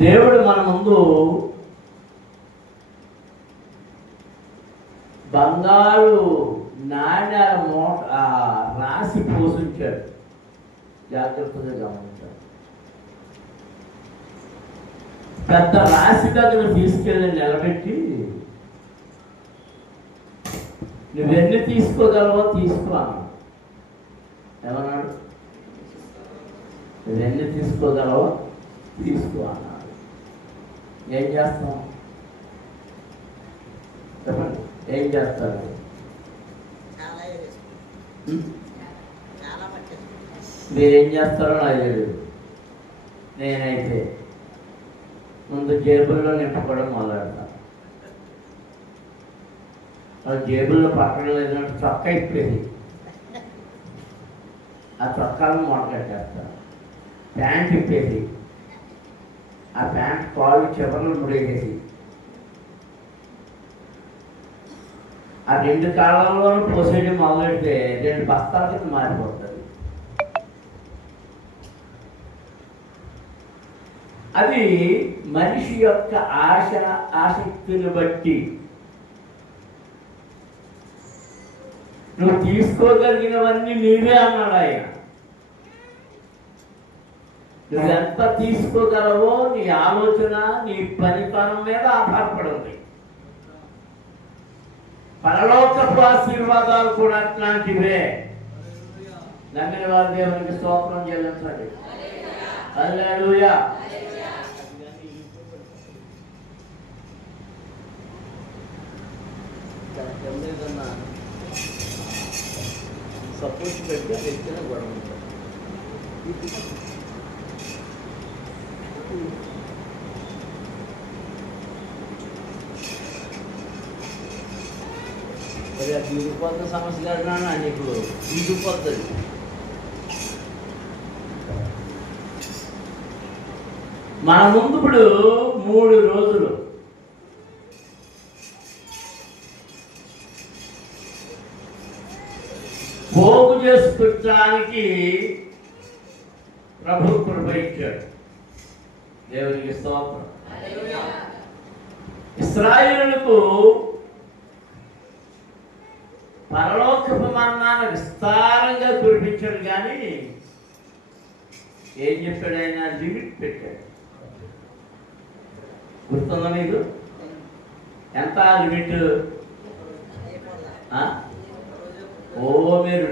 దేవుడు మన ముందు బంగారు నాణ్యాల రాసి పోషించాడు. జాగ్రత్తగా గమనించాడు. పెద్ద రాశి దగ్గర తీసుకెళ్ళి నిలబెట్టి, నువ్వెన్ని తీసుకోగలవో తీసుకో అన్నాడు. ఏమన్నాడు? నువ్వెన్ని తీసుకోగలవో తీసుకో అన్నాడు. ఏం చేస్తాం చెప్పండి? ఏం చేస్తారు? మీరేం చేస్తారో నాకు తెలియదు. నేనైతే ముందు జేబుల్లో నింపుకోవడం మొదలెడతాను. జేబుల్లో పక్కన లేదంటే చొక్కా ఇప్పేది, ఆ చొక్కాలను మొదలెట్టేస్తాను. ప్యాంట్ ఇప్పేది, ఆ ప్యాంట్ కాళ్ళు చివరలు ముడేసేసి, ఆ రెండు కాళ్ళలోనూ పోసేయడం మొదలెడితే 2 బస్తాల కింద మారిపోతుంది. అది మనిషి యొక్క ఆసక్తిని బట్టి. నువ్వు తీసుకోగలిగినవన్నీ నీవే అన్నాడు ఆయన. నువ్వెంత తీసుకోగలవో నీ ఆలోచన, నీ పనితనం మీద ఆధారపడింది. పరలోకపు ఆశీర్వాదాలు కూడా అట్లాంటివే. నమ్మిన వారి దేవునికి స్తోత్రం చెల్లించండి. హల్లెలూయా. సపోర్ట్ పెట్టి అది ఎక్కిన గొడవ ఉంటుంది. మరి అది తీరిపోతున్న సమస్య కాదు, నీకు తీరిపోతుంది. మన ముందు ఇప్పుడు 3 రోజులు పోగు చేసుకుంటానికి ప్రభు కృప ఇచ్చాడు. దేవునికి స్తోత్రం. ఇశ్రాయేలుకు పరలోకపు మన్నాను విస్తారంగా కురిపించాడు, కానీ ఏం చెప్పాడు ఆయన? లిమిట్ పెట్టాడు. గుర్తుందా మీకు? ఎంత లిమిట్? మీరు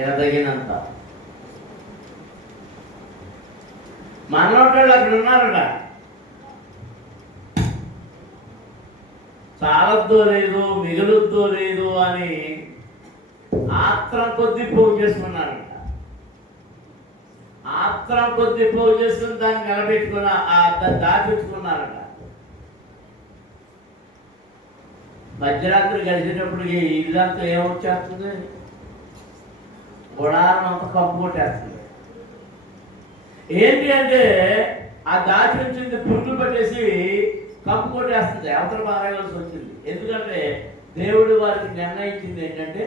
ఎనదగినంత. మనోళ్ళు అక్కడ ఉన్నారట. చాలద్దో లేదు, మిగులుద్దో లేదు అని ఆత్రం కొద్ది పోగు చేసుకున్నారట. ఆత్రం కొద్ది పోగు చేసుకుని దాన్ని నిలబెట్టుకున్న దాచిపెట్టుకున్నారట. మధ్యరాత్రి గడిచేటప్పటికి ఇల్లంతా ఏమొచ్చేస్తుంది? గుడారం అంతా కప్పు కొట్టేస్తుంది. ఏంటి అంటే ఆ దాచి వచ్చింది పురుగులు పట్టేసి కప్పు కొట్టేస్తుంది. అవతల పారాయాల్సి వచ్చింది. ఎందుకంటే దేవుడు వారికి నిర్ణయించింది ఏంటంటే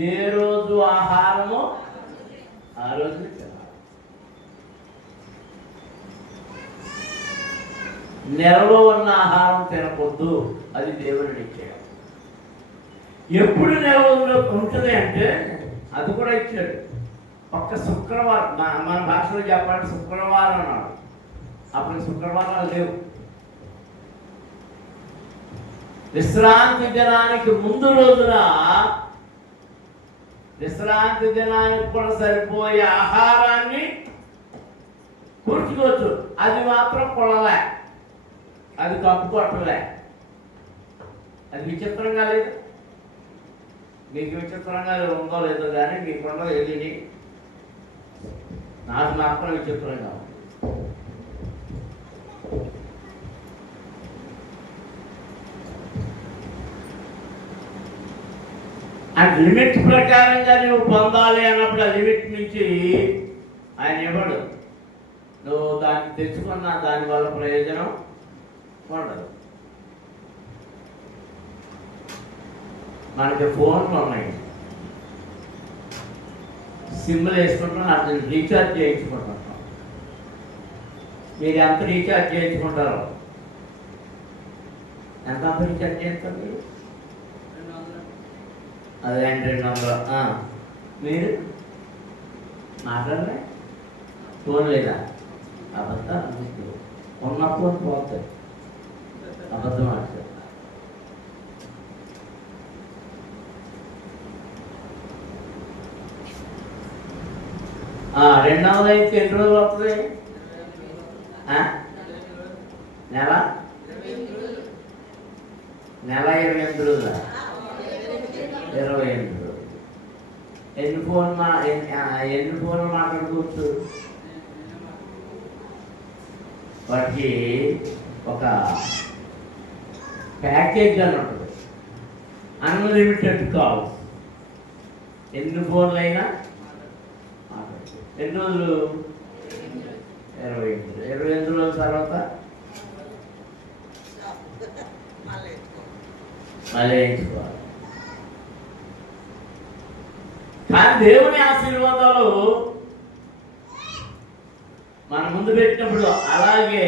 ఏ రోజు ఆహారము ఆ రోజు తినాలి. నెలలో ఉన్న ఆహారం తినకూడదు. అది దేవుడు నిశ్చయం. ఎప్పుడు నెల ఉంటుంది అంటే అది కూడా ఇచ్చాడు. ఒక్క శుక్రవారం, మన భాషలో చెప్పాలంటే శుక్రవారం అన్నాడు. అప్పుడు శుక్రవారాలు లేవు. విశ్రాంతి దినానికి ముందు రోజున విశ్రాంతి దినానికి కూడా సరిపోయే ఆహారాన్ని కూర్చుకోవచ్చు. అది మాత్రం కొనలే, అది కప్పు కొట్టలే. అది విచిత్రంగా లేదు? మీకు విచిత్రంగా ఉందో లేదో కానీ మీకు ఉండదు. ఏది నాకు మాత్రం విచిత్రంగా ఉంది. ఆ లిమిట్ ప్రకారంగా నువ్వు పొందాలి అన్నప్పుడు ఆ లిమిట్ నుంచి ఆయన ఇవ్వడు. నువ్వు దాన్ని తెచ్చుకున్న దానివల్ల ప్రయోజనం ఉండదు. మనకి ఫోన్లు ఉన్నాయి, సిమ్లు వేసుకుంటాం, అది రీఛార్జ్ చేయించుకుంటాం. మీరు ఎంత రీఛార్జ్ చేయించుకుంటారో? ఎంత రీఛార్జ్ చేస్తారు మీరు? అదే 200. మీరు మాట్లాడలే? ఫోన్ లేదా? అబద్ధం ఉన్న ఫోన్ పోతాయి, అబద్ధం ఆడతారు. రెండవదైతే ఎన్ని రోజులు వస్తుంది? నెల 28 రోజుల 28 రోజులు. ఎన్ని ఫోన్లు మాట్లాడుకోవచ్చు? వాటికి ఒక ప్యాకేజ్ అని ఉంటుంది, అన్లిమిటెడ్ కాల్స్. ఎన్ని ఫోన్లు అయినా మాట్లాడుకోవచ్చు. ఎన్ని రోజులు? 28 రోజుల తర్వాత మళ్ళీ వేయించుకోవాలి. కానీ దేవుని ఆశీర్వాదాలు మన ముందు పెట్టినప్పుడు అలాగే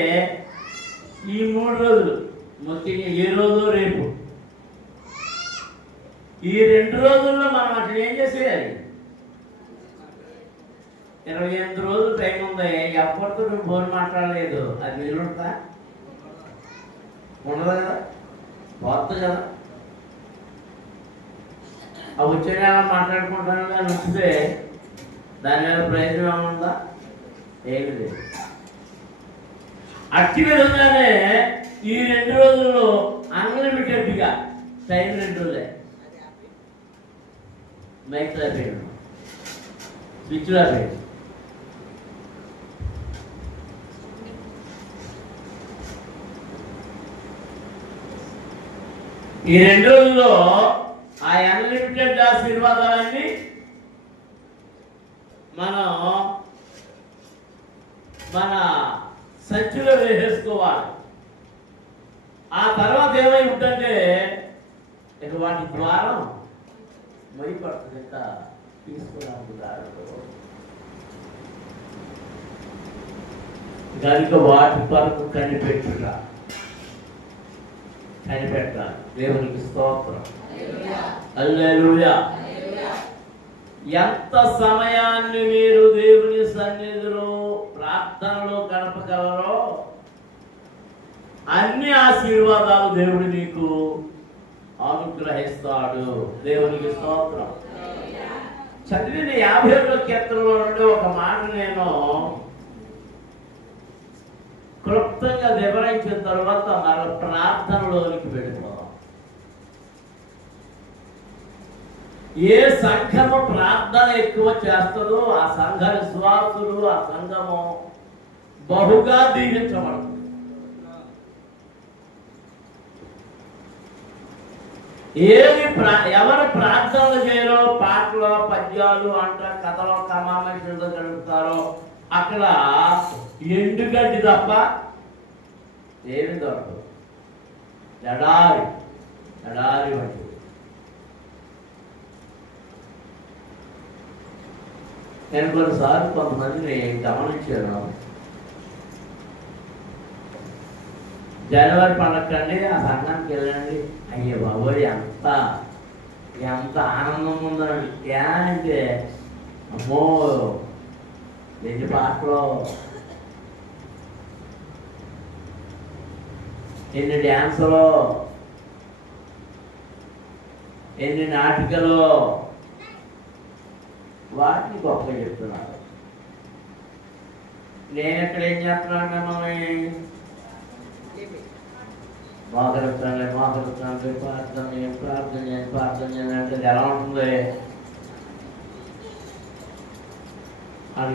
ఈ 3 రోజులు, ముఖ్యంగా ఈ రోజు రేపు, ఈ 2 రోజుల్లో మనం అట్లా ఏం చేసేయాలి? 28 రోజులు టైం ఉంది, ఎప్పటితో నువ్వు ఫోన్ మాట్లాడలేదు, అది నిలుంటా? ఉండదు కదా, పోతుంది కదా. ఆ వచ్చే నెల మాట్లాడుకుంటాను కానీ ఉంచితే దాని మీద ప్రయోజనం ఏముందా? ఏమి లేదు. అట్టి విధంగానే ఈ 2 రోజుల్లో అన్లిమిటెడ్గా టైం 2 రోజులే. మైక్ ఆపేయడం, స్విచ్ ఆపేయడం. ఈ 2 రోజుల్లో ఆ అన్లిమిటెడ్ ఆశీర్వాదాలన్నీ మనం మన సంచిలో వేసేసుకోవాలి. ఆ తర్వాత ఏమై ఉంటుందంటే ఇక వాటి ద్వారం మైపడుతుంది. ఇంకా తీసుకురాడు కనుక వాటి కొరకు కనిపెట్టాలి. దేవునికి స్తోత్రం. హల్లెలూయా. ఎంత సమయాన్ని మీరు దేవుని సన్నిధిలో ప్రార్థనలో గడపగలరో అన్ని ఆశీర్వాదాలు దేవుడు మీకు అనుగ్రహిస్తాడు. దేవునికి స్తోత్రం. చదివిన 51వ కీర్తనలో నుండి ఒక మాట నేను క్లుప్తంగా వివరించిన తర్వాత మన ప్రార్థనలోనికి వెళ్ళిపోదాం. ఏ సంఘము ప్రార్థన ఎక్కువ చేస్తుందో ఆ సంఘ విశ్వాసులు, ఆ సంఘము బహుగా దీవించబడుతుంది. ఎవరు ప్రార్థనలు చేయరో, పాటలు పద్యాలు అంట కథలో కమామేషులతో గడుపుతారో అక్కడ ఎండుగడ్డి తప్ప ఏమి దొరకదు. ఎడారి వంటి. నేను కొన్నిసార్లు కొంతమందిని గమనించాను. జనవరి పండగండి ఆ సంఘానికి వెళ్ళండి, అయ్యే బాబోయ్ ఎంత ఆనందం ఉందండి. అంటే అమ్మో ఎన్ని పాటలు, ఎన్ని డ్యాన్సులు, ఎన్ని నాటికలు, వాటిని గొప్పగా చెప్తున్నారు. నేను ఎక్కడ ఏం చేస్తున్నాను? మమ్మల్ని మోకరిస్తాను ప్రార్థన అంటే ఎలా ఉంటుంది? అది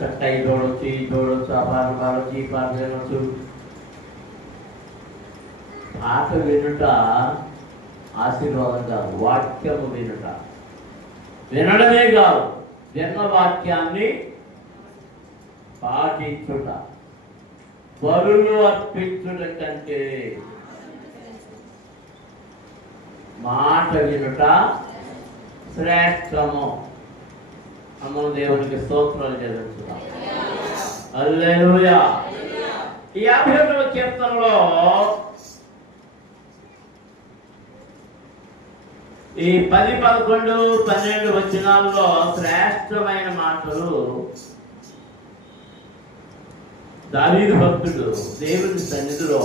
చక్క అయి చూడొచ్చు, ఈ చూడొచ్చు, ఆ పాట పాడొచ్చు, ఈ పాట వినొచ్చు. పాట వినుట ఆశీర్వాదం కాదు, వాక్యము వినుట. వినడమే కాదు, విన్న వాక్యాన్ని పాటించుట. బలులు అర్పించుట కంటే మాట వినుట శ్రేష్టము అమ్మను దేవునికి స్తోత్రాలు చెల్లించుదాం. హల్లెలూయా. ఈ 51వ కీర్తనలో ఈ 10, 11, 12 వచనాల్లో శ్రేష్టమైన మాటలు దావీదు భక్తుడు దేవుని సన్నిధిలో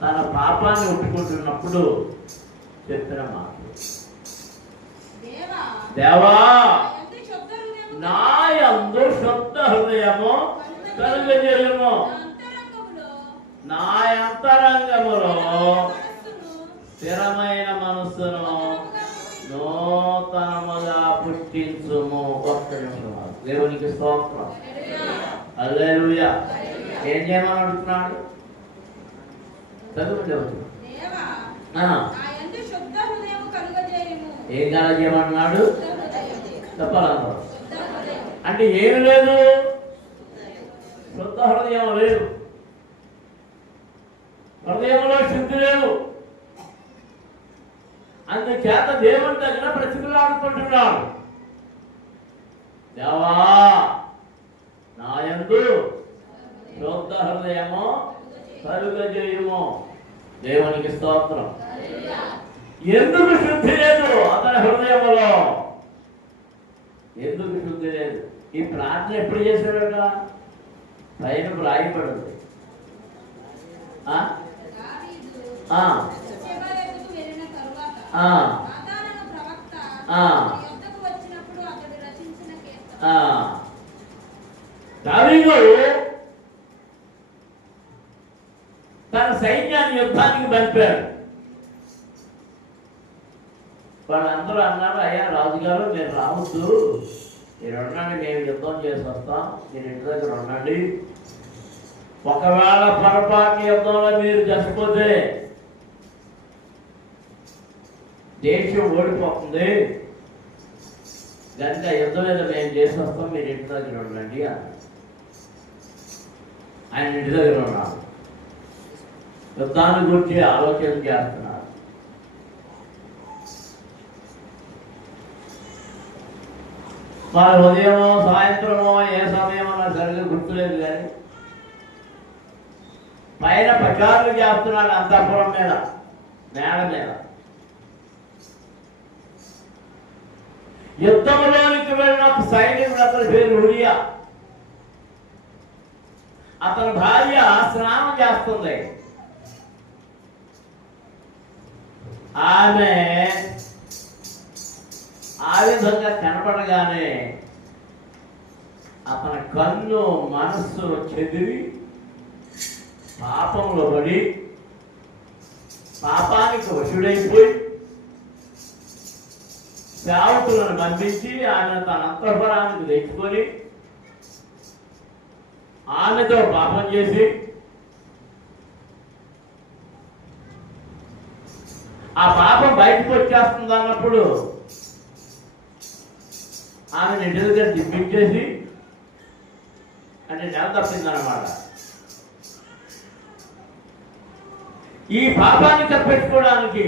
తన పాపాన్ని ఒప్పుకుంటున్నప్పుడు చెప్పిన మాటలు. దేవా, నా యందు శుద్ధ హృదయము కలుగజేయుము, నా అంతరంగములో స్థిరమైన మనస్సును నూతనముగా పుట్టించుము. ఒక్క నిమిషం. దేవునికి స్తోత్రం. హల్లెలూయా. ఏం చేయమని అడుగుతున్నాడు? చదువు. ఏం కలగజేయమంటున్నాడు? చెప్పాలన్నారు. అంటే ఏమి లేదు, శుద్ధ హృదయం లేదు, హృదయంలో శుద్ధి లేదు. అందుచేత దేవుని దగ్గర ప్రతిఫలాడుకుంటున్నాడు. దేవా, నా యందు శుద్ధ హృదయము కలుగజేయుము. దేవునికి స్తోత్రం. ఎందుకు శుద్ధి లేదు అతని హృదయంలో? ఎందుకు శుద్ధి లేదు? ఈ ప్రార్థన ఎప్పుడు చేశాడట? పైన రాయబడింది. దావీదు తన సైన్యాన్ని యుద్ధానికి పంపాడు. వాళ్ళందరూ అన్నారు, అయ్యా రాజుగారు మీరు రావద్దు, మీరు ఉండండి, మేము యుద్ధం చేసి వస్తాం, మీరు ఇంటి దగ్గర ఉండండి. ఒకవేళ పొరపాటు యుద్ధంలో మీరు చచ్చిపోతే దేశం ఓడిపోతుంది కనుక యుద్ధం మీద మేము చేసి వస్తాం, మీరు ఇంటి దగ్గర ఉండండి అని. ఆయన ఇంటి దగ్గర ఉన్నాడు, యుద్ధాన్ని గురించి ఆలోచన చేస్తున్నారు. మరి ఉదయమో సాయంత్రమో ఏ సమయమో నాకు సరిగ్గా గుర్తులేదు, కానీ పైన పచారులు చేస్తున్నాడు అంతఃపురం మీద, మేడ మీద. యుద్ధంలోనికి వెళ్ళిన ఒక సైనికుడు, అతని పేరు ఉరియా. అతని భార్య స్నానం చేస్తుంది. ఆమె ఆ విధంగా కనపడగానే అతని కన్ను మనస్సు చెదిరి పాపంలో పడి పాపానికి వశుడైపోయి సేవకులను పంపించి ఆమె తన అంతఃపురానికి తెచ్చుకొని ఆమెతో పాపం చేసి ఆ పాపం బయటకు వచ్చేస్తుంది అన్నప్పుడు ఆమెను ఇంటి దగ్గర దిప్పించేసి, అంటే నెల తప్పిందన్నమాట. ఈ పాపాన్ని తప్పించుకోవడానికి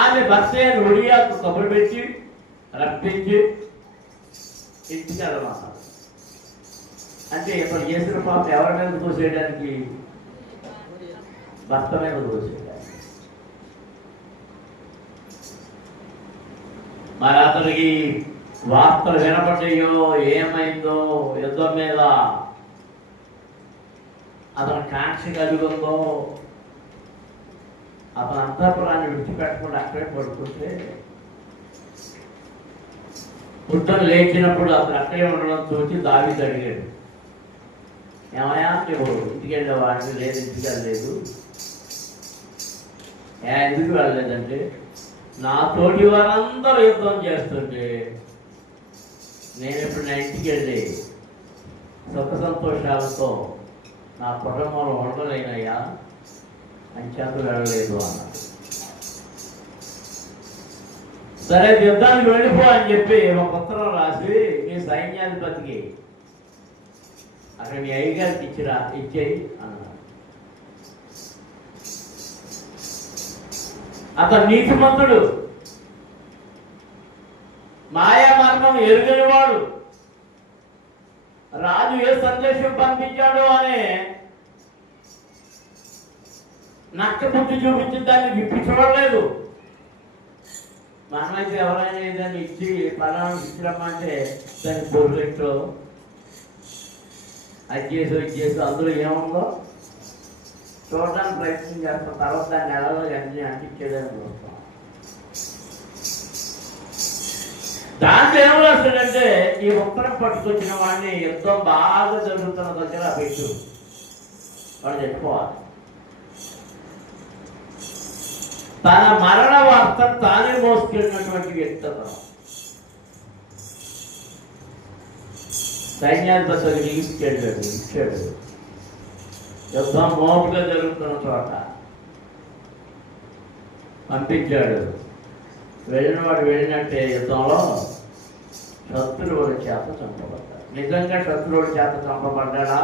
ఆమె భర్త అయిన ఉరియాకు కబురు పెట్టి రప్పించి ఇంటికి వెళ్ళమన్నారు. అంటే ఇప్పుడు చేసిన పాపం ఎవరి మీద తోసేయడానికి? భర్త మీద తోసేయడానికి. మరి అతనికి వార్తలు వినపడ్డాయో ఏమైందో, యుద్ధం మీద అతని కాంక్ష కలుగుందో, అతను అంతఃపురాన్ని విడిచిపెట్టకుండా అక్కడే పడుకుంటే పుట్టను లేచినప్పుడు అతను అక్కడే ఉండడం చూసి దావీదు అడిగాడు, ఏమయ్యా నువ్వు ఇంటికి వెళ్ళావా అంటే, లేదు ఇంటికి వెళ్ళలేదు. ఎందుకు వెళ్ళలేదంటే, నా తోటి వారందరూ యుద్ధం చేస్తుంటే నేను ఇప్పుడు నా ఇంటికి వెళ్ళి సుఖ సంతోషాలతో నా కుటుంబంలో ఉండలేనయ్యా అని చేత వెళ్ళలేదు అన్నాడు. సరే యుద్ధానికి వెళ్ళిపో అని చెప్పి ఒక ఉత్తరం రాసి మీ సైన్యాధిపతికి అక్కడ మీ అయ్యగారికి ఇచ్చేయి అన్నాడు. అతను నీతిమంతుడు, మాయా మర్మం ఎరుగని వాడు, రాజు ఏ సందేశం పంపించాడు అని నక్క బుద్ధి చూపించి దాన్ని విప్పి చూడలేదు. మనమైతే ఎవరైనా ఏదైనా ఇచ్చి పలానా ఇచ్చిరమ్మంటే దాన్ని బొర్రెట్టు అది చేసి అందులో ఏముందో చూడడానికి ప్రయత్నం చేస్తాం. తర్వాత దాన్ని నెలలో అన్ని అంటించేదాన్ని చూస్తాం. దాంట్లో ఏం రాస్తాడంటే ఈ ఉత్తరం పట్టుకొచ్చిన వాడిని యుద్ధం బాగా జరుగుతున్న దగ్గర పెట్టు, వాడు చెప్పుకోవాలి. తన మరణ వార్త తానే మోసుకెళ్ళినటువంటి వ్యక్తిత్వం. సైన్యాధిపతికి ఇచ్చాడు. యుద్ధం మోపుగా జరుగుతున్న చోట పంపించాడు. వెళ్ళినవాడు వెళ్ళినట్టే యుద్ధంలో శత్రువుల చేత చంపబడ్డాడు. నిజంగా శత్రువుల చేత చంపబడ్డా?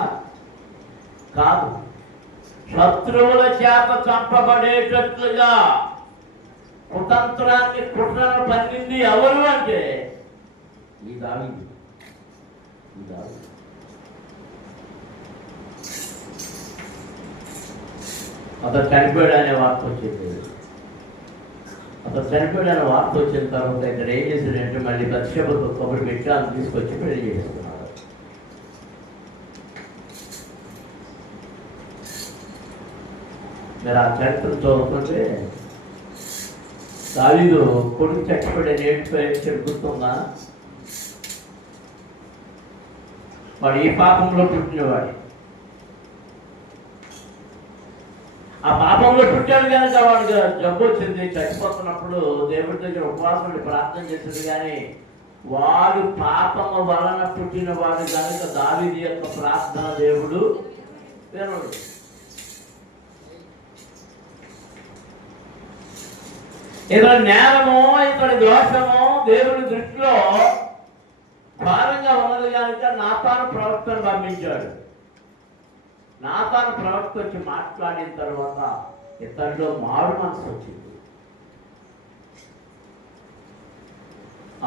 కాదు. శత్రువుల చేత చంపబడేటట్లుగా కుట్రను పన్నింది ఎవరు అంటే ఈ దావీదు. అతను చనిపోయాడు అనే వార్త వచ్చింది. అతను చనిపోయాడు అనే వార్త వచ్చిన తర్వాత ఇక్కడ ఏం చేశాడంటే మళ్ళీ బత్షెబతో కబురు పెట్టి అతను తీసుకొచ్చి పెళ్లి చేసుకున్నాడు. మీరు ఆ చరిత్ర చదువుతుంటే దావీదు కొడుకు చచ్చిపోయాడు నేర్చుకో గుర్తుందా? వాడు ఈ పాపంలో పుట్టినవాడు. ఆ పాపంలో పుట్టాడు కనుక వాడికి జబ్బు వచ్చింది. చచ్చిపోతున్నప్పుడు దేవుడి దగ్గర ఉపవాసం ప్రార్థన చేసింది. కానీ వాడు పాపము వలన పుట్టిన వాడు కనుక దావీదు యొక్క ప్రార్థన దేవుడు వినడు. ఇతడి నేరమో ఇతడి దోషమో దేవుడి దృష్టిలో భారంగా ఉన్నది కనుక నాతాను ప్రవక్తను పంపించాడు. నాతాను ప్రవక్త వచ్చి మాట్లాడిన తర్వాత ఇతడిలో మారు మనసు వచ్చింది.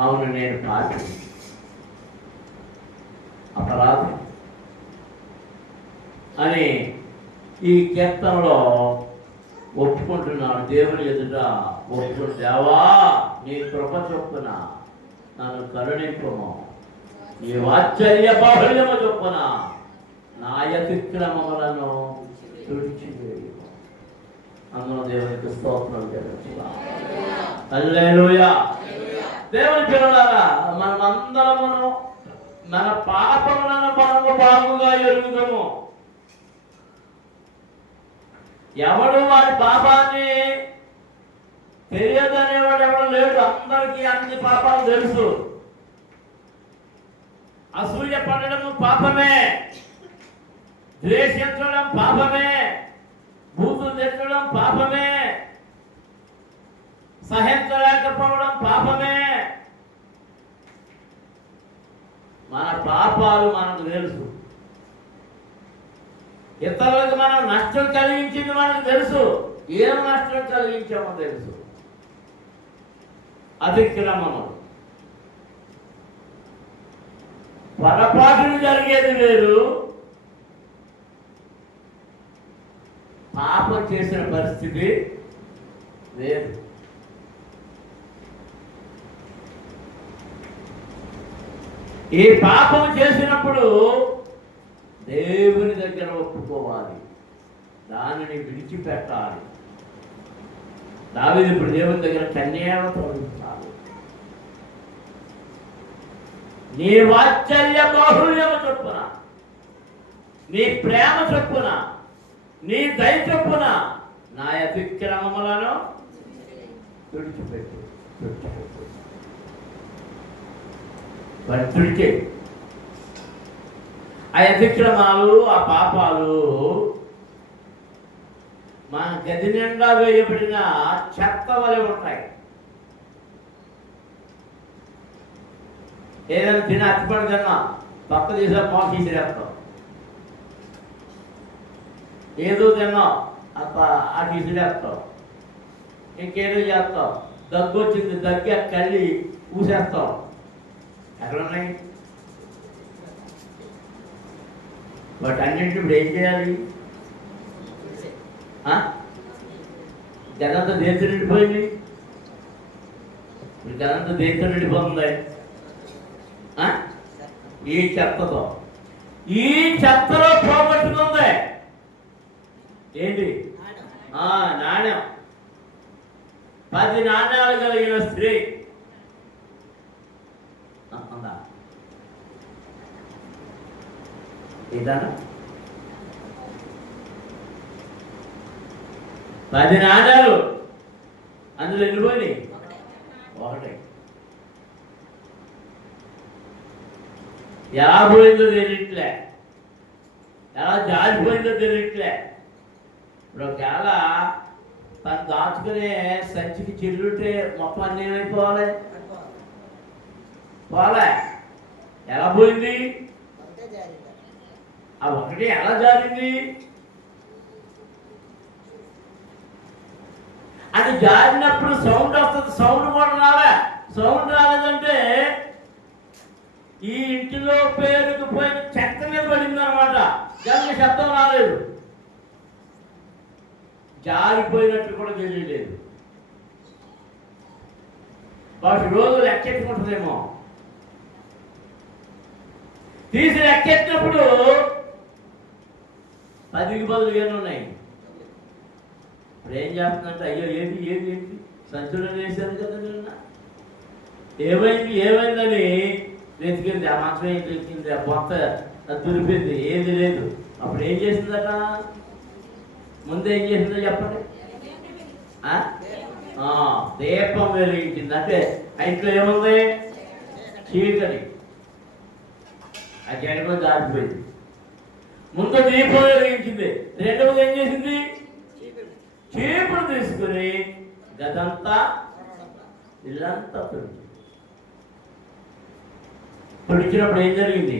అవును, నేను పాపి, అపరాధి అని ఈ కీర్తనలో ఒప్పుకుంటున్నాడు. దేవుని ఎదుట ఒప్పుకుంటు, దేవా నీ కృప చొప్పున నన్ను కరుణింపుము, నీ వాత్సల్య బాహుళ్యము చొప్పున నా అతిక్రమములను తుడిచివేయుము. అందులో దేవునికి స్తోత్రం చెల్లించుదాం. హల్లెలూయా. దేవుని పిల్లలారా, మనమందరమును మన పాపములను మనము బాగుగా ఎరుగుదాము. ఎవడు వాడి పాపాన్ని తెలియదనేవాడు ఎవడు లేడు. అందరికీ అన్ని పాపాలు తెలుసు. అసూయ పడడం పాపమే, ద్వేషించడం పాపమే, బూతులు తెచ్చడం పాపమే, సహించలేకపోవడం పాపమే. మన పాపాలు మనకు తెలుసు. ఇతరులకు మనం నష్టం కలిగించింది మనకు తెలుసు. ఏం నష్టం కలిగించామో తెలుసు. అతిక్రమము, పొరపాటును జరిగేది లేదు. పాపం చేసిన పరిస్థితి వేరు. ఈ పాపం చేసినప్పుడు దేవుని దగ్గర ఒప్పుకోవాలి, దానిని విడిచిపెట్టాలి. దావీదు ఇప్పుడు దేవుని దగ్గర కన్యాలు తొలగించాలి. నీ వాత్సల్య బాహుళ్యము చొప్పున, నీ ప్రేమ చొప్పున, నీ దయ చొప్పున నా అతిక్రమములను తుడిచిపెట్టు. వారి తుడిచే ఆ అతిక్రమాలు, ఆ పాపాలు మన గది నిండా వేయబడిన చెత్త వలె ఉంటాయి. ఏదైనా తిని అతిపడి తిన్నా పక్క తీసా మోసం తీసిరేస్తాం. ఏదో తిన్నాం అటు తీసిరేస్తాం, ఇంకేదో చేస్తాం, దగ్గు వచ్చింది, దగ్గి కళ్ళి ఊసేస్తాం. ఎక్కడున్నాయి వాటి అన్నింటి ఇప్పుడు ఏం చేయాలి? గదంతా దేంతో నిండిపోయింది, ఇప్పుడు గదంతా దేంతో నిండిపోతుంది? ఈ చెత్తతో. ఈ చెత్తలో పోగొట్టుకుంది ఏంటి? నాణ్యం. 10 నాణ్యాలు కలిగిన స్త్రీ అందా ఇదానా? 10 నాణ్యాలు, అందులో ఎన్ని పోయినాయి? ఒకటే. ఎలా పోయిందో తెలియట్లే, ఎలా జారిపోయిందో తెలియట్లే. ఇప్పుడు ఒకవేళ తను దాచుకునే సంచికి చిల్లుంటే మొత్తం అన్నీ ఏమైపోవాలి? పోలే. ఎలా పోయింది? ఆ ఒకటి ఎలా జారింది? అది జారినప్పుడు సౌండ్ వస్తుంది, సౌండ్ కూడా రాలే. సౌండ్ రాలేదంటే ఈ ఇంటిలో పేరుకుపోయిన చెత్త మీద పడింది అనమాట. దానికి శబ్దం రాలేదు, జారిపోయినట్టు కూడా తెలియలేదు. వాటి రోజు లెక్కెట్టుకుంటుందేమో. తీసి లెక్కెట్టినప్పుడు 10కి బదులు ఏమి ఉన్నాయి? ఇప్పుడు ఏం చేస్తుందంటే, అయ్యో ఏది ఏది ఏంటి సంచులు వేసాను కదా నిన్న, ఏమైందని వెతికింది. ఆ మంచం ఏం వెతికింది, ఆ బొత్త దురిపింది, ఏది లేదు. అప్పుడు ఏం చేసిందట? ముందు ఏం చేసిందో చెప్పండి. దీపం వెలిగించింది. అంటే ఆ ఇంట్లో ఏముంది? చీకటి. ఆ చీకటిలో దాటిపోయింది. ముందు దీపం వెలిగించింది. రెండవది ఏం చేసింది? చీపురు తీసుకుని గదంతా ఇల్లంతా తుడిచినప్పుడు ఏం జరిగింది?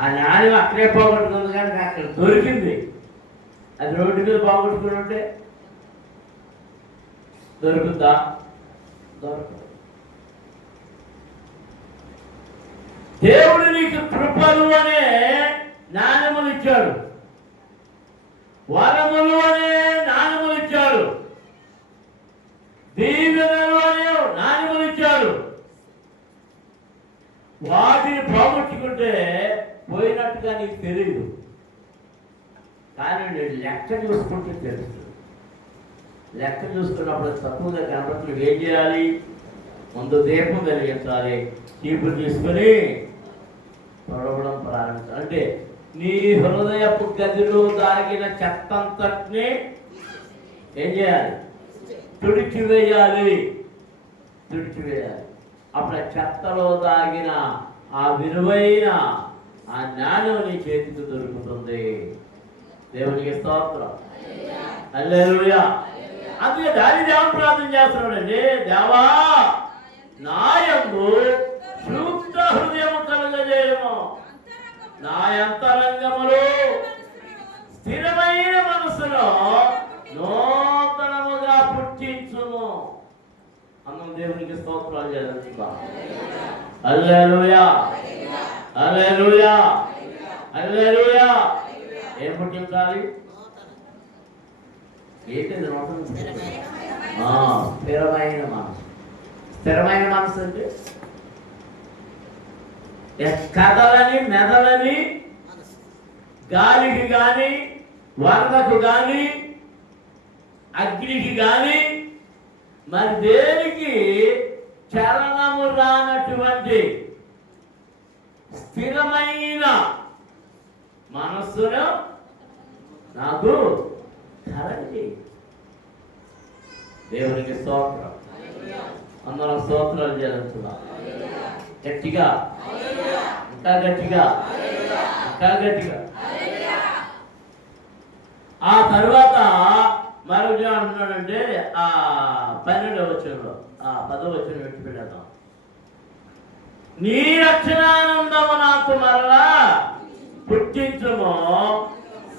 ఆ నాణ్యం అక్కడే పోగొట్టుకుంది, కానీ అక్కడ దొరికింది. అది రోడ్డు మీద పోగొట్టుకుని ఉంటే దొరుకుతుందా? దొరకదు. దేవుడు నీకు కృపలు అనే నాణ్యములు ఇచ్చాడు, వరములు అనే నాణ్యములు ఇచ్చాడు, దీవెనలు అనే నాణ్యములు ఇచ్చాడు. వాటిని పోగొట్టుకుంటే పోయినట్టుగా నీకు తెలియదు, కానీ నేను లెక్క చూసుకుంటే తెలుస్తుంది. లెక్క చూసుకున్నప్పుడు తక్కువగా కనబడుతుంది. ఏం చేయాలి? ముందు దీపం వెలిగించాలి, చీపురు తీసుకొని తొడవడం ప్రారంభించాలి. అంటే నీ హృదయపు గదిలో దాగిన చెత్తంతటిని ఏం చేయాలి? తుడిచివేయాలి. అప్పుడు ఆ చెత్తలో దాగిన ఆ విలువైన ఆ జ్ఞానం నీ చేతికి దొరుకుతుంది. దేవునికి స్తోత్రం. హల్లెలూయా. అందుకే దాని దేవుని ప్రార్థన చేస్తున్నాడండి. దేవా, నా యందు శుద్ధ హృదయము కలుగజేయము, నా అంతరంగములో స్థిరమైన మనసులో నూతనముగా పుట్టించుము. అన్నం దేవునికి స్తోత్రాలు చేద్దాం. హల్లెలూయా, హల్లెలూయా, హల్లెలూయా. ఏం పుట్టించాలి? ఏంటిది? స్థిరమైన మనసు. స్థిరమైన మనసు అంటే కదలని మెదలని, గాలికి కానీ వరదకు కానీ అగ్నికి కానీ మరి దేనికి చలనము రానటువంటి స్థిరమైన మనస్సును నాకు కలగజేయి. దేవునికి స్తోత్రం. అందరం స్తోత్రాలు చేస్తున్నాం. గట్టిగా, ఇంకా గట్టిగా, ఇంకా గట్టిగా. ఆ తర్వాత మరొక అంటున్నాడంటే ఆ 12వ వచనంలో, ఆ 10వ వచనం పెట్టి పెడతాం. నీ రక్షణానందము నాకు మరలా పుట్టించుము,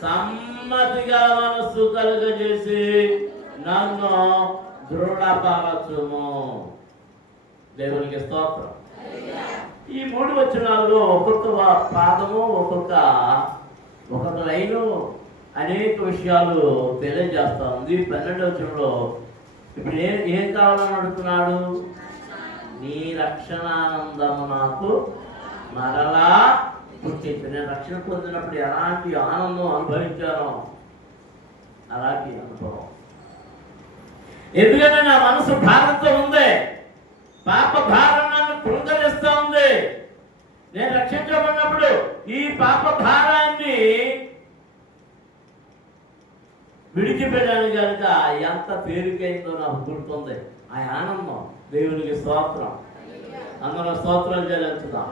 సమ్మతిగా మనస్సు కలుగజేసి నన్ను దృఢపరచుము. దేవునికి స్తోత్రం. ఈ 3 వచనాల్లో ఒక్కొక్క పాదము ఒక్కొక్క లైను అనేక విషయాలు తెలియజేస్తా ఉంది. 12వ వచనంలో ఇప్పుడు ఏం కావాలని అడుగుతున్నాడు? నీ రక్షణానందము నాకు మరలా పుట్టించు. నేను రక్షణ పొందినప్పుడు ఎలాంటి ఆనందం అనుభవించానో అలాంటి అనుభవం. ఎందుకంటే నా మనసు భారంతో ఉంది, పాప భారం నన్ను కృంగరిస్తూ ఉంది. నేను రక్షించబడినప్పుడు ఈ పాప భారాన్ని విడిచిపెట్టాను కనుక ఎంత తేలికైందో నాకు గుర్తుంది. ఆ ఆనందం. దేవునికి స్తోత్రం. అందరూ స్తోత్రం చెల్లించుదాం.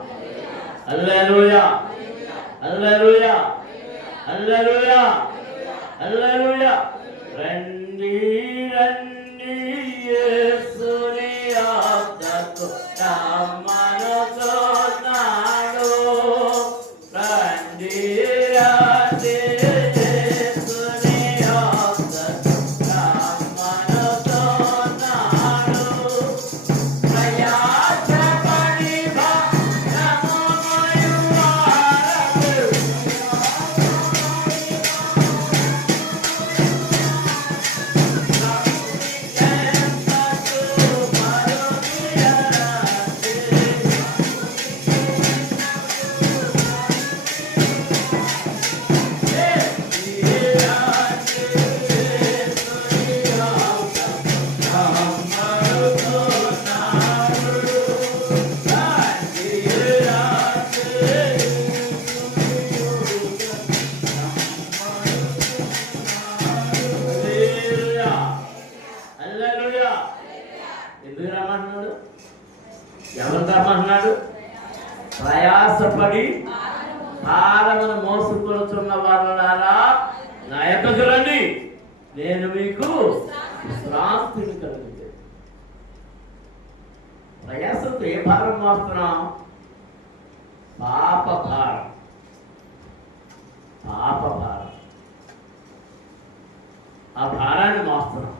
హల్లెలూయా, హల్లెలూయా, హల్లెలూయా, హల్లెలూయా. రండి రండి యేసుని ఆజ్ఞకు రమ్మనుచున్నాడు. రండి రండి యేసుని ఆజ్ఞకు రమ్మనుచున్నాడు. ప్రయాసపడి భారమోయువారలు ఎందుకు రమ్మంటున్నాడు? ఎవరు రమ్మంటున్నాడు? ప్రయాసపడి భారమును మోసుకొనుచున్న వారులారా నా యొద్దకు రండి, నేను మీకు విశ్రాంతిని కలిగించే. ప్రయాసంతో ఏ భారం మోస్తున్నాం? పాప భారం. పాప భారం. ఆ భారాన్ని మోస్తున్నాం.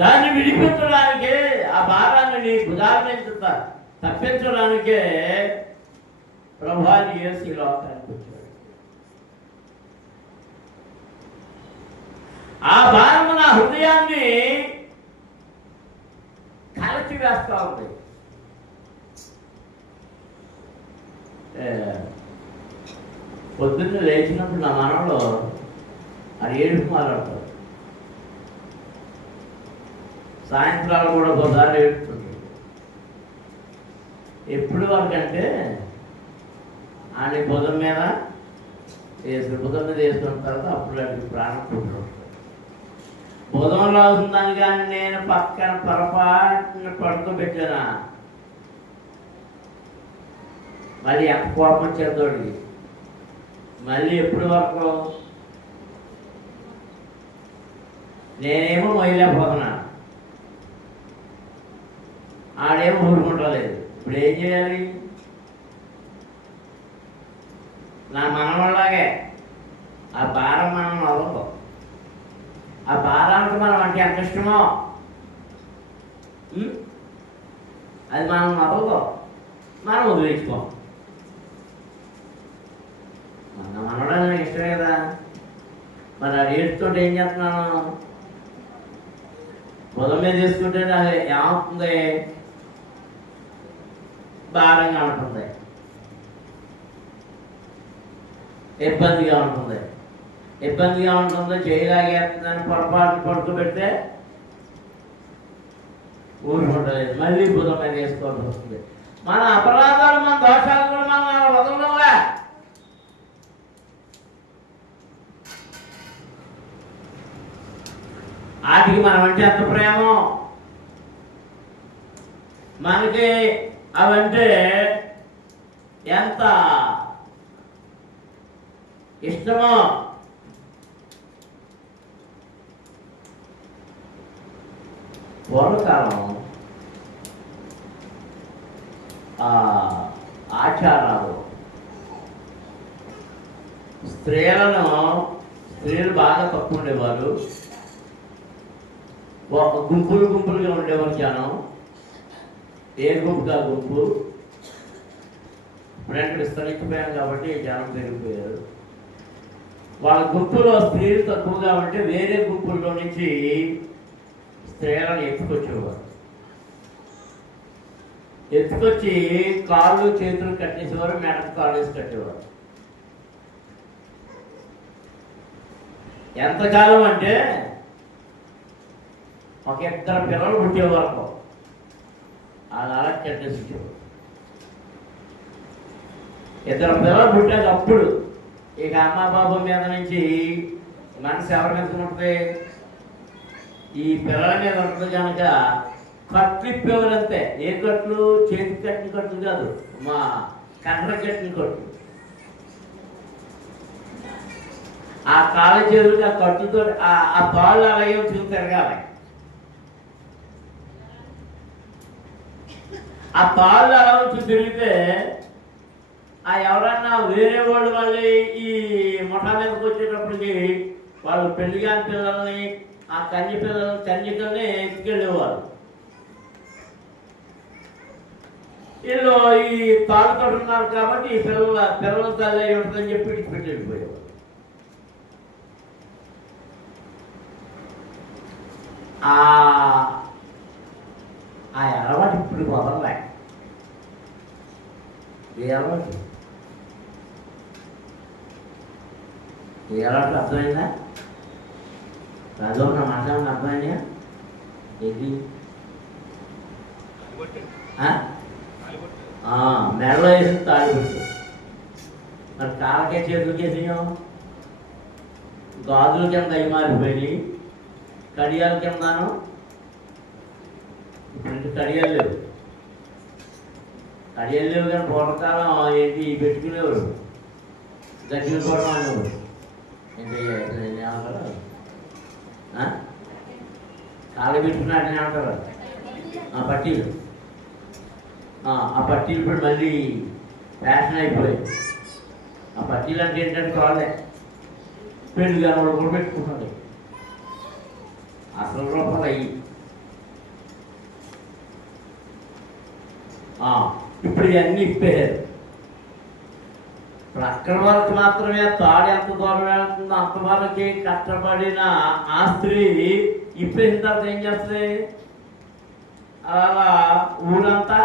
దాన్ని విడిపించడానికే, ఆ భారాన్ని నీ భుజాన్ని తప్పించడానికే ప్రభువాని యేసు ఈ లోకానికి వచ్చాడు. ఆ భారము నా హృదయాన్ని కలచి వేస్తా ఉంది. పొద్దున్న లేచినప్పుడు నా మనలో అది ఏడుపు మాట్లాడతాడు. సాయంత్రాలు కూడా ఒకసారి ఏడుస్తుంది. ఎప్పుడు వరకంటే ఆయన భుజం మీద భుజం మీద వేసుకున్న తర్వాత అప్పుడు అడిగి ప్రాణం పుట్టుకుంటుంది. భుజంలో అవుతుందని కానీ నేను పక్కన పొరపాటున పడుకోబెట్టానా మళ్ళీ ఎంత కోపం వచ్చేతోడికి. మళ్ళీ ఎప్పుడు వరకు నేనేమో మొయ్యలేకపోతున్నా, ఆడేమో ఊరుకుంటలేదు. ఇప్పుడు ఏం చేయాలి? నా మనవలాగే ఆ భారం మనం వదలదు. ఆ భారానికి మనం అంటే ఎంత ఇష్టమో అది మనం వదలదు, మనం వదిలేసుకోం. మన మనవడం నాకు ఇష్టమే కదా. మరి ఆ రేటుతో ఏం చేస్తున్నాను? పొలం మీద తీసుకుంటే నాకు ఏమవుతుంది? భారంగా ఉంటుంది, ఇబ్బందిగా ఉంటుంది. ఇబ్బందిగా ఉంటుంది, చేయలాగేస్తుందని పొరపాటు పడుకోబెడితే ఊరుకుంటలేదు. మళ్ళీ భుజం మీద వేసుకోవాల్సి వస్తుంది. మన అపరాధాలు, మన దోషాలు కూడా మనం వదలడంలే. వాటికి మనం అంటే ఎంత ప్రేమో, మనకి అవంటే ఎంత ఇష్టమో. పూర్వకాలం ఆచారాలు స్త్రీలు బాగా తక్కువ ఉండేవారు. గుంపులు గుంపులుగా ఉండేవారు జనం. ఏ గుంపుగా గుంపు. ఇప్పుడంటే విస్తరించిపోయాం కాబట్టి జనం పెరిగిపోయారు. వాళ్ళ గుంపులో స్త్రీలు తక్కువగా ఉంటే వేరే గుంపుల్లో నుంచి స్త్రీలను ఎత్తుకొచ్చేవారు. ఎత్తుకొచ్చి కాళ్ళు చేతులు కట్టేసేవారు, మెడకు కాళ్ళు వేసి కట్టేవారు. ఎంతకాలం అంటే ఒక 2 పిల్లలు పుట్టే వరకు అలా కట్టేసి 2 పిల్లలు పుట్టాక అప్పుడు ఇక అమ్మ బాబు మీద నుంచి మనసు ఎవరి మీద ఉంటుంది? ఈ పిల్లల మీద ఉంటుంది కనుక కట్లు ఇప్పేవారంతే. ఏ కట్లు? చేతి కట్టిన కట్లు కాదు, మా కర్ర కట్టిన కట్లు. ఆ కాళ్ళ చేతులకి ఆ కట్టుతో ఆ తాళ్ళు అలాగే చూసి తిరగాలి. ఆ తాళ్ళు అలా వచ్చి తిరిగితే ఆ ఎవరన్నా వేరే వాళ్ళు మళ్ళీ ఈ ముఠా మీదకి వచ్చేటప్పటికి వాళ్ళు పెళ్లి కాని పిల్లల్ని, ఆ కన్యకల్ని ఎత్తుకెళ్ళేవారు. వీళ్ళు ఈ తాళ్ళు కట్టున్నారు కాబట్టి ఈ పిల్లల తల్లి అయి ఉంటుందని చెప్పి ఇచ్చిపెట్టి వెళ్ళిపోయేవారు. ఆ అలవాటు ఇప్పుడు వదలలే. ఏ అలవాటు అర్థమైందా? రాజు నా మాట్లాడిన అర్థమైందా? ఏంటి మెడలో వేసి తాడిపెట్టు. మరి కాళ్ళకే చేతులకేసినాం, గాజుల కింద అవి మారిపోయి కడియాల కిందను. ఇప్పుడు కడియాలు లేవు కానీ పూర్వకాలం ఏంటి పెట్టుకునేవాడు, గట్టిగా కూడా అనేవాడు. ఏమంటారు? కాళ్ళు పెట్టుకున్నట్టు ఏమంటారు? పట్టీలు. ఆ పట్టీలు ఇప్పుడు మళ్ళీ ఫ్యాషన్ అయిపోయాయి. ఆ పట్టీలు అంటే ఏంటంటే కాళ్ళే పెళ్లి కానీ వాళ్ళు కూడా పెట్టుకుంటారు. అసలు రూపాయలు అయ్యి ఇప్పుడు ఇవన్నీ ఇప్పేయారు. ఇప్పుడు అక్కడి వరకు మాత్రమే తాడు ఎంత దూరం వెళ్తుందో అంతవరకు కష్టపడిన ఆ స్త్రీ ఇప్పేసిన తర్వాత ఏం చేస్తుంది? అలా ఊరంతా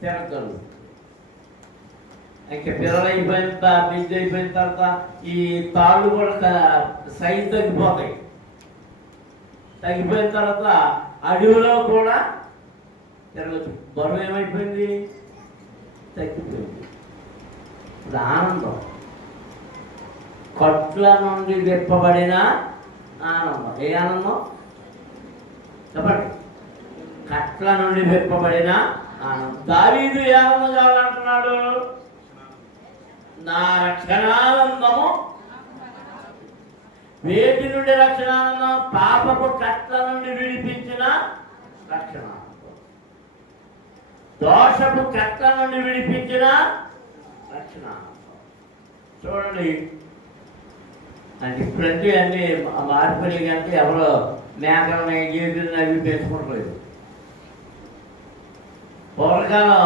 తిరగలదు. ఇంకా పిల్లలు అయిపోయిన బిజీ అయిపోయిన తర్వాత ఈ తాళ్ళు కూడా సైజు తగ్గిపోతాయి. తగ్గిపోయిన తర్వాత అడవిలో కూడా తిరగచ్చు. బరువు ఏమైపోయింది? తగ్గిపోయింది. ఇప్పుడు ఆనందం, కట్ల నుండి విప్పబడిన ఆనందం. ఏ ఆనందం చెప్పండి? కట్ల నుండి విప్పబడిన ఆనందం. దావీదు ఏ ఆనందం కావాలంటున్నాడు? నా రక్షణానందము. వేటి నుండి రక్షణానందం? పాపపు కట్ల నుండి విడిపించిన రక్షణానందం. దోషపు కట్ల నుండి విడిపించిన రక్షణానందం. చూడండి, అంటే ఇప్పుడంటే అన్ని మారిపోయి అంటే ఎవరో మేకలని గీతులని అవి పెంచుకుంటలేదు. పూర్వకాలం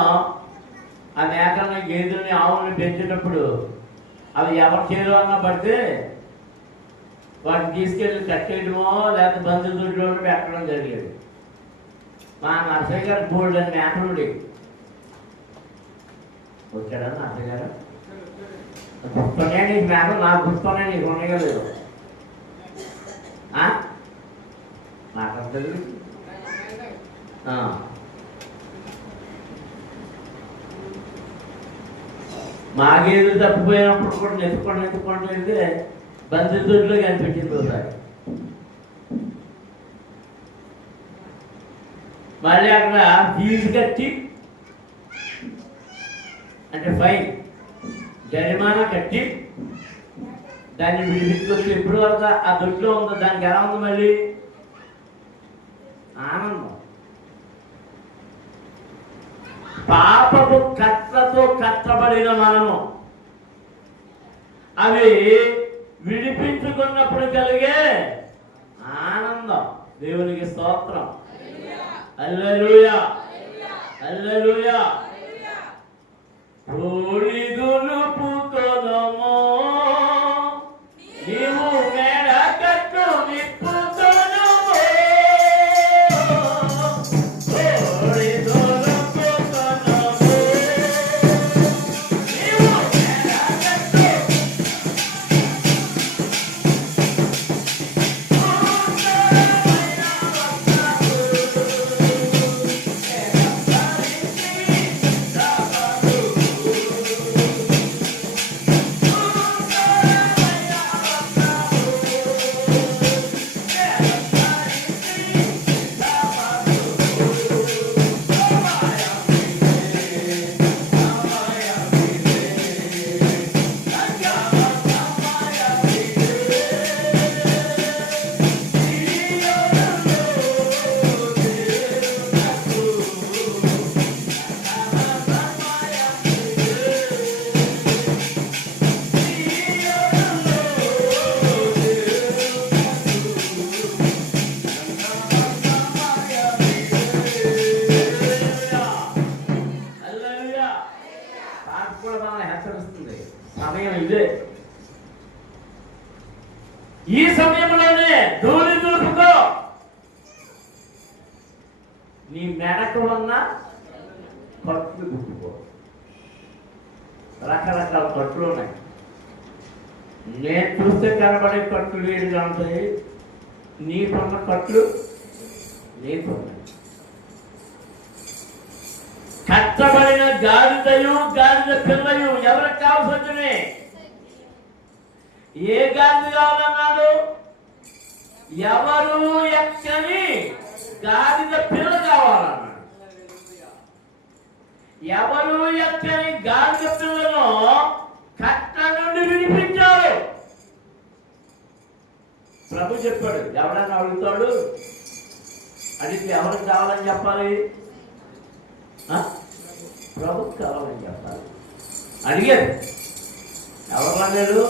ఆ మేకలని గేదెలని ఆవులని పెంచేటప్పుడు అవి ఎవరి చేరు అన్నా పడితే వాటిని తీసుకెళ్ళి కట్టేయడమో లేకపోతే బంధువుల్లో పెట్టడం జరిగేది. మా నర్సయ్య గారు బోల్డ్ అని మేకలు వచ్చాడా నర్సయ్య గారు? గుర్తున్నాయి నీకు మేకలు? నాకు గుర్తున్నాయి, నీకు ఉన్నాయో లేదు? మాట్లాడుతుంది. మా గేదెలు తప్పిపోయినప్పుడు కూడా నెత్తుకొని వెళ్తే బంధువుల్లో కనిపించింది ఒకసారి. మళ్ళీ అక్కడ ఫీజు కట్టి అంటే ఫైన్ జరిమానా కట్టి దాన్ని విడిపించుకొచ్చి ఎప్పుడు వరకు ఆ దొడ్లో ఉందో దానికి ఎలా ఉంది? మళ్ళీ ఆనందం. పాపపు కట్లతో కట్టబడిన మనము అవి విడిపించుకున్నప్పుడు కలిగే ఆనందం. దేవునికి స్తోత్రం. హల్లెలూయా, హల్లెలూయా. తోడి దులుపుకొనుము, నీవు మేడ కట్టు నిప్పుకొనుము. తోడి దులుపుకొనుము, నీవు మేడ కట్టు. సమయం ఇదే. ఈ సమయంలోనే ధూళి దులుపుకో. నీ మెడకు ఉన్న కట్లు గుర్తుకో. రకరకాల కట్లు ఉన్నాయి. నేను చూస్తే కనబడే కట్లు వేడిగా ఉంటాయి. నీకున్న కట్లు నీకున్నాయి. కట్టబడిన గాడిదయు గాడిద పిల్లయు ఎవరికి కావాల్సి వచ్చినాయి? ఏ గాడిద కావాలన్నాడు? ఎవరు ఎక్కని గాడిద పిల్ల కావాలన్నాడు. ఎవరు ఎక్కని గాడిద పిల్లను కట్ట నుండి విడిపించాడు. ప్రభు చెప్పాడు, ఎవడన్నా అడుగుతాడు, అడిగితే ఎవరికి కావాలని చెప్పాలి? ప్రభుకు కావాలని చెప్పాలి. అడిగారు, ఎవరు అన్నాడు?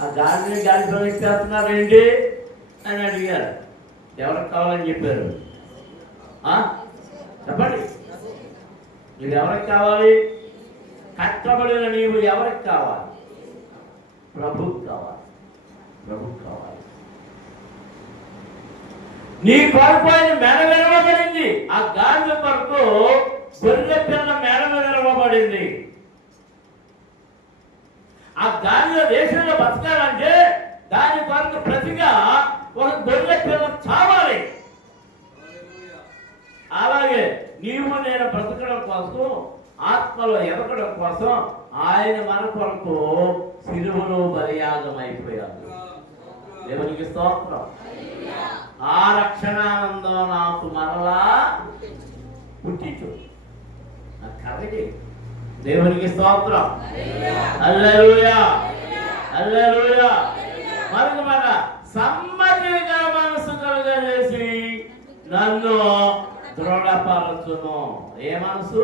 ఆ గాడిని గాడి ప్రవేశిస్తున్నారు ఏంటి అని అడిగారు. ఎవరికి కావాలని చెప్పారు? చెప్పండి, మీరు ఎవరికి కావాలి? కట్టబడిన నీవు ఎవరికి కావాలి? ప్రభుకు కావాలి. ప్రభుకు కావాలి. నీ కొరకు ఆయన మెడ విరవబడింది. ఆ గాడిద కొరకు గొర్రె పిల్ల మెడ విరవబడింది. ఆ గాడిద దేశంలో బతకాలంటే దాని కొరకు ప్రతిగా ఒక గొర్రె పిల్ల చావాలి. అలాగే నీవు నేను బ్రతకడం కోసం, ఆత్మలో ఎదగడం కోసం ఆయన మన కొరకు సిలువలో బలియాగం అయిపోయాడు. దేవునికి స్తోత్రం. ఆ రక్షణానందం నాకు మరలా పుట్టించు. కాబట్టి దేవునికి స్తోత్రం. హల్లెలూయా, హల్లెలూయా. మరొక మాట, సమ్మతి గల మనసు కలుగజేసి నన్ను దృఢపరచును. ఏ మనసు?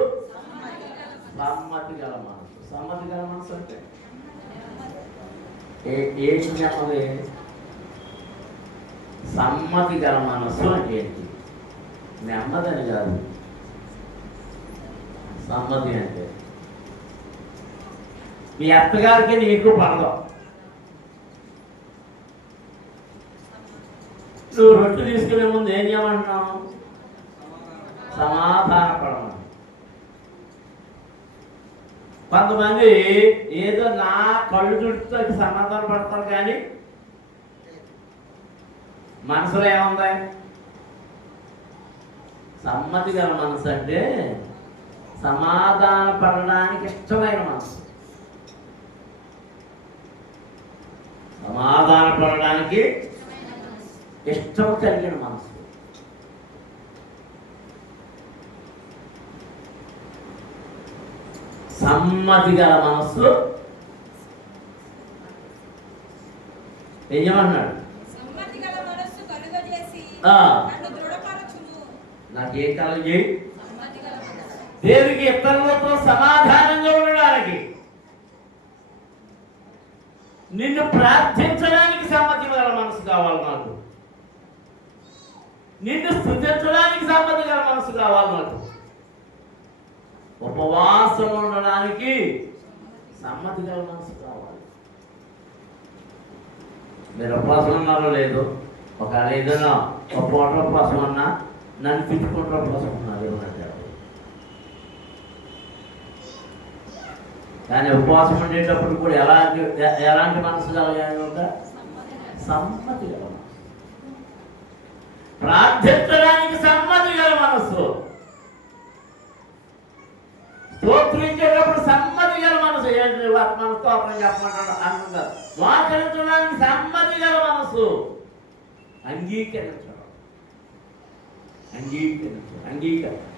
సమ్మతి గల మనసు. సమ్మతి గల మనసు అంటే ఏంటి చెప్పదు? సమ్మతి గల మనసు అంటే ఏంటి? నెమ్మదని కాదు. సమ్మతి అంటే మీ అత్తగారికి నీకు పడదు. నువ్వు రొట్టె తీసుకునే ముందు ఏం చేయమంటున్నావు? సమాధాన పడమని. కొంతమంది ఏదో నా కళ్ళు చుట్టూ సమాధాన పడతారు, కానీ మనసులో ఏముంది? సమ్మతి గల మనసు అంటే సమాధాన పడడానికి ఇష్టమైన మనసు. సమాధాన పడడానికి ఇష్టం కలిగిన మనసు. సమ్మతి గల మనస్సు ఏం చేయమంటున్నాడు? నాకేం కలగ చేయి? దేవునికి ఇతరులతో సమాధానంగా ఉండడానికి, నిన్ను ప్రార్థించడానికి సమ్మతి గల మనసు కావాలి నాకు. నిన్ను స్తుతించడానికి సమ్మతి గల మనసు కావాలి నాకు. ఉపవాసం ఉండడానికి సమ్మతి గల మనసు కావాలి. మీరు ఉపవాసం ఉన్నారో లేదో, ఒక ఏదైనా ఒక పూట ఉపవాసం అన్నా నన్ను తిట్టుకుంటూ ఉపవాసం ఉన్నారు ఏమన్నా. కానీ ఉపవాసం ఉండేటప్పుడు కూడా ఎలాంటి మనసు కలగాలి? ఒక సమ్మతి గల మనసు, ప్రార్థించడానికి సమ్మతి గల మనసు, స్తోత్రించేటప్పుడు సమ్మతి గల మనసు. మన స్తోత్రం చెప్పమంటాడు అంటున్నారు. మోకరించడానికి సమ్మతి గల మనసు, అంగీకరించడం,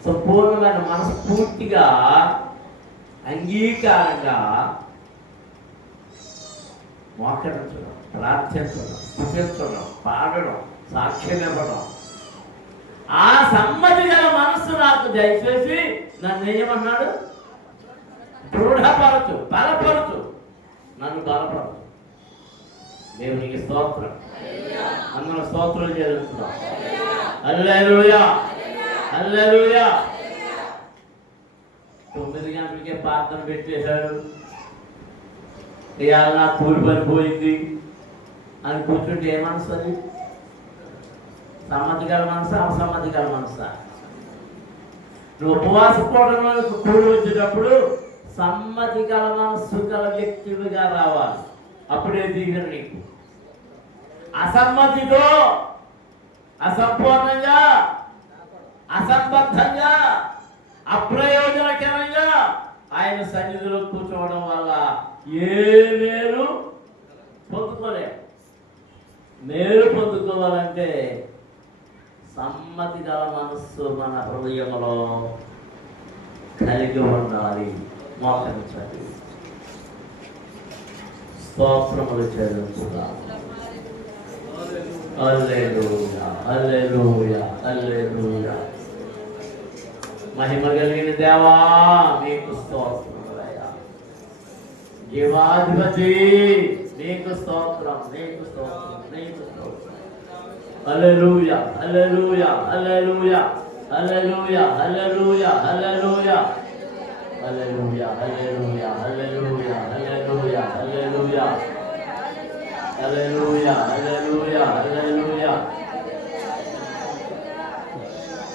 సంపూర్ణమైన మనసు, పూర్తిగా అంగీకారంగా మోకరించడం, ప్రార్థించడం, స్తుతించడం, పాడడం, సాక్ష్యం ఇవ్వడం. ఆ సమ్మతి గల మనస్సు నాకు దయచేసి నన్ను ఏమన్నాడు? దృఢపరచు, బలపరచు, నన్ను బలపరచు. దేవునికి స్తోత్రం. అందరూ స్తోత్రాలు చేస్తున్నాం. హల్లెలూయా, హల్లెలూయా. 9 గంటలకే ప్రార్థన పెట్టేశాడు. ఇవాళ నా కూలి పడిపోయింది అని కూర్చుంటే ఏ మనసు అది? సమ్మతి గల మనసా, అసమ్మతి గల మనసా? నువ్వు ఉపవాస కూడంలో కూడి వచ్చేటప్పుడు సమ్మతి గల మనస్సు గల వ్యక్తులుగా రావాలి. అప్పుడే దిగను నీకు. అసమ్మతితో, అసంపూర్ణంగా, అసంబద్ధంగా, అప్రయోజనకరంగా ఆయన సన్నిధిలో కూర్చోవడం వల్ల ఏ మేలు పొందుకోలే. మేలు పొందుకోవాలంటే సమ్మతి గల మనస్సు మన హృదయంలో కలిగి ఉండాలి. మోకరించాలి, స్తోత్రములు చెల్లించుదాం. హల్లెలూయా, హల్లెలూయా, హల్లెలూయా. మహిమ కలిగిన దేవా మీకు స్తోత్రములయ్యా. జీవాధిపతి నీకు స్తోత్రం, నీకు స్తోత్రం, నీకు స్తోత్రం. హల్లెలూయా, హల్లెలూయా, హల్లెలూయా, హల్లెలూయా, హల్లెలూయా, హల్లెలూయా, హల్లెలూయా, హల్లెలూయా, హల్లెలూయా, హల్లెలూయా, హల్లెలూయా, హల్లెలూయా, హల్లెలూయా, హల్లెలూయా.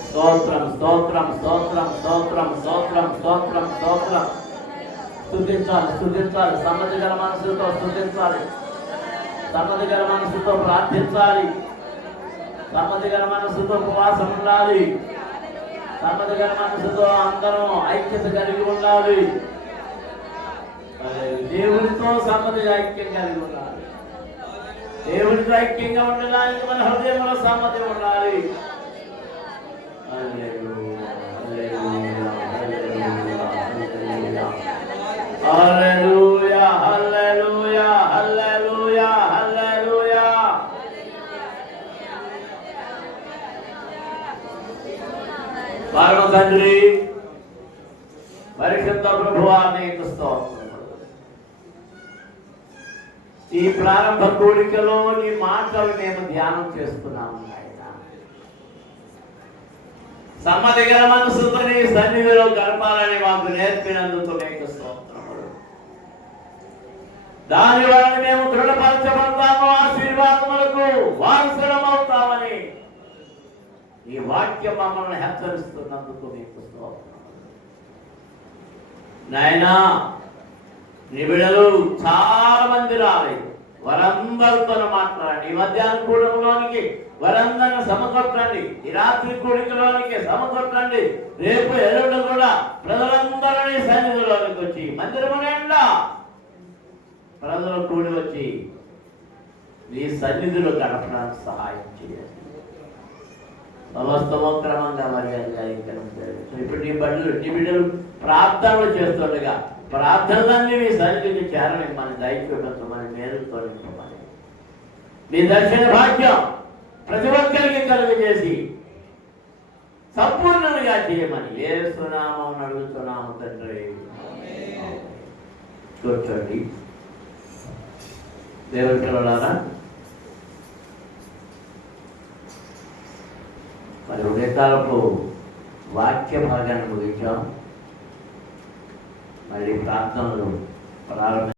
స్తోత్రం, స్తోత్రం, స్తోత్రం, స్తోత్రం, స్తోత్రం, స్తోత్రం, స్తోత్రం. స్తుతించాలి, స్తుతించాలి. సమ్మతి గల మనసుతో స్తుతించాలి, సమ్మతి గల మనసుతో ప్రార్థించాలి, సమ్మతి గల మనసుతో ఉపవాసం ఉండాలి, సమ్మతి గల మనసుతో అందరం ఐక్యత కలిగి ఉండాలి. దేవుడితో సమ్మతి ఐక్యం కలిగి ఉండాలి. దేవుడితో ఐక్యంగా ఉండడానికి మన హృదయంలో సమ్మతి ఉండాలి. హల్లెలూయా, హల్లెలూయా, హల్లెలూయా, హల్లెలూయా, హల్లెలూయా, హల్లెలూయా. పరమ తండ్రి, పరిశుద్ధ ప్రభువా నీకు స్తోత్రం. ఈ ప్రారంభ కోరికలో నీ మాటలు మేము ధ్యానం చేస్తున్నాము. సమ్మతి గల మనసుతో నీ సన్నిధిలో గడపాలని మాకు నేర్పినందుకు నీకు స్తోత్రములు. దాని వలన మేము దృఢపరచబడతాము, ఆశీర్వాదములకు వారసులమవుతామని ఈ వాక్యం మమ్మల్ని హెచ్చరిస్తున్నందుకు నీకు స్తోత్రములు. నాయనా, నీ బిడ్డలు చాలా మంది రాలేదు, వారందరితో మాట్లాడండి. ఈ మధ్యాహ్నం కూడంలోనికి వారందరిని సమకూర్చండి, ఈ రాత్రి కూడికలోనికి సమకూర్చండి. రేపు ఎల్లుండి కూడా ప్రజలందరినీ సన్నిధిలోనికి వచ్చి మందిరము నిండా ప్రజలు కూడి వచ్చి నీ సన్నిధిలో గడపడానికి సహాయం చేయండి. సమస్తమో క్రమంగా మర్యాదగా ఇప్పుడు నీ బిడ్డలు ప్రార్థనలు చేస్తుండగా ప్రార్థనలన్నీ మీ సన్నిధికి చేరనిమ్మని, దయచూపించమని, మేలుతో నింపమని, మీ దర్శన భాగ్యం ప్రతి ఒక్కరికి కలుగజేసి సంపూర్ణంగా చేయమని యేసునామం అడుగుతున్నాము తండ్రి. కూర్చోండి. దేవుడి పిల్లలారా, మరి ఉదయకాలపు వాక్య భాగాన్ని ముగించాం. మళ్ళీ ప్రార్థనలు ప్రారంభ